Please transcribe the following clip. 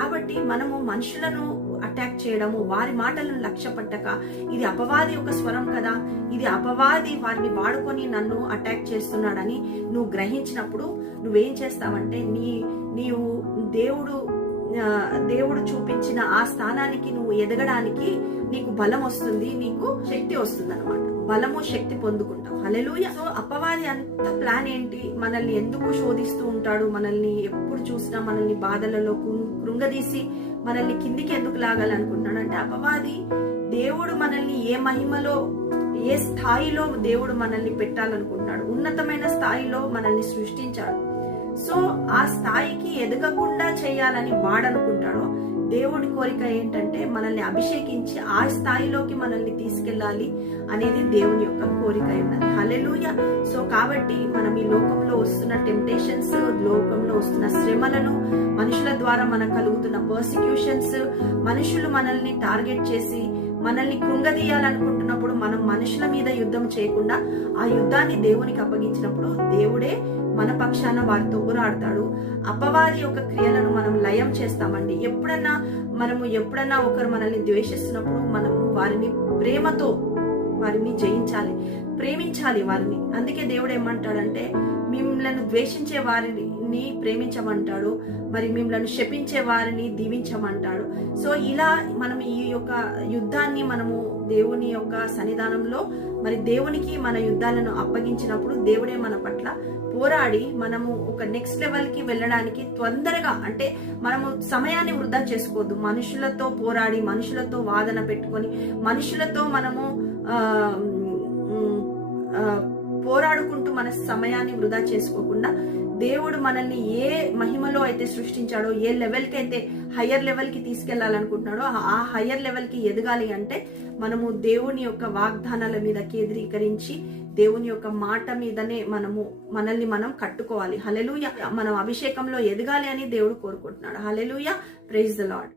కాబట్టి మనము మనుషులను అటాక్ చేయడము వారి మాటలను లక్ష్య పట్టక ఇది అపవాది ఒక స్వరం కదా ఇది అపవాది వారిని వాడుకొని నన్ను అటాక్ చేస్తున్నాడని నువ్వు గ్రహించినప్పుడు నువ్వేం చేస్తావంటే నీ నీవు దేవుడు దేవుడు చూపించిన ఆ స్థానానికి నువ్వు ఎదగడానికి నీకు బలం వస్తుంది నీకు శక్తి వస్తుంది అనమాట బలము శక్తి పొందుకుంటావు. హలెలుయ సో అపవాది అంత ప్లాన్ ఏంటి? మనల్ని ఎందుకు శోధిస్తూ ఉంటాడు? మనల్ని ఎప్పుడు చూసినా మనల్ని బాధలలో కృంగదీసి మనల్ని కిందికి ఎందుకు లాగాలనుకుంటున్నాడు? అంటే అపవాది దేవుడు మనల్ని ఏ మహిమలో ఏ స్థాయిలో దేవుడు మనల్ని పెట్టాలనుకుంటున్నాడు? ఉన్నతమైన స్థాయిలో మనల్ని సృష్టించాడు. సో ఆ స్థాయికి ఎదగకుండా చేయాలని వాడనుకుంటాడో దేవుడి కోరిక ఏంటంటే మనల్ని అభిషేకించి ఆ స్థాయిలోకి మనల్ని తీసుకెళ్ళాలి అనేది దేవుని యొక్క కోరిక అయి ఉన్నది హలెలూయ సో కాబట్టి మనం ఈ లోకంలో వస్తున్న టెంప్టేషన్స్ లోకంలో వస్తున్న శ్రమలను మనుషుల ద్వారా మనకు కలుగుతున్న పర్సిక్యూషన్స్ మనుషులు మనల్ని టార్గెట్ చేసి మనల్ని కృంగదీయాలనుకుంటున్నప్పుడు మనం మనుషుల మీద యుద్ధం చేయకుండా ఆ యుద్ధాన్ని దేవునికి అప్పగించినప్పుడు దేవుడే మన పక్షాన వారితో పోరాడతాడు అపవాది యొక్క క్రియలను మనం లయం చేస్తామండి. ఎప్పుడన్నా మనము ఎప్పుడన్నా ఒకరు మనల్ని ద్వేషిస్తున్నప్పుడు మనము వారిని ప్రేమతో వారిని జయించాలి ప్రేమించాలి వారిని. అందుకే దేవుడు ఏమంటాడంటే మిమ్మల్ని ద్వేషించే వారిని ప్రేమించమంటాడు మరి మిమ్మల్ని శపించే వారిని దీవించమంటాడు. సో ఇలా మనం ఈ యొక్క యుద్ధాన్ని మనము దేవుని యొక్క సన్నిధానంలో మరి దేవునికి మన యుద్ధాలను అప్పగించినప్పుడు దేవుడే మన పట్ల పోరాడి మనము ఒక నెక్స్ట్ లెవెల్కి వెళ్ళడానికి తొందరగా అంటే మనము సమయాన్ని వృధా చేసుకోవద్దు. మనుషులతో పోరాడి మనుషులతో వాదన పెట్టుకొని మనుషులతో మనము పోరాడుకుంటూ మన సమయాన్ని వృధా చేసుకోకుండా దేవుడు మనల్ని ఏ మహిమలో అయితే సృష్టించాడో ఏ లెవెల్కి అయితే హయ్యర్ లెవెల్కి తీసుకెళ్ళాలనుకుంటున్నాడో ఆ- హయ్యర్ లెవెల్కి ఎదగాలి అంటే మనము దేవుని యొక్క వాగ్దానాల మీద కేంద్రీకరించి దేవుని యొక్క మాట మీదనే మనము మనల్ని మనం కట్టుకోవాలి. హలెలుయ మనం అభిషేకంలో ఎదగాలి అని దేవుడు కోరుకుంటున్నాడు. Hallelujah praise the lord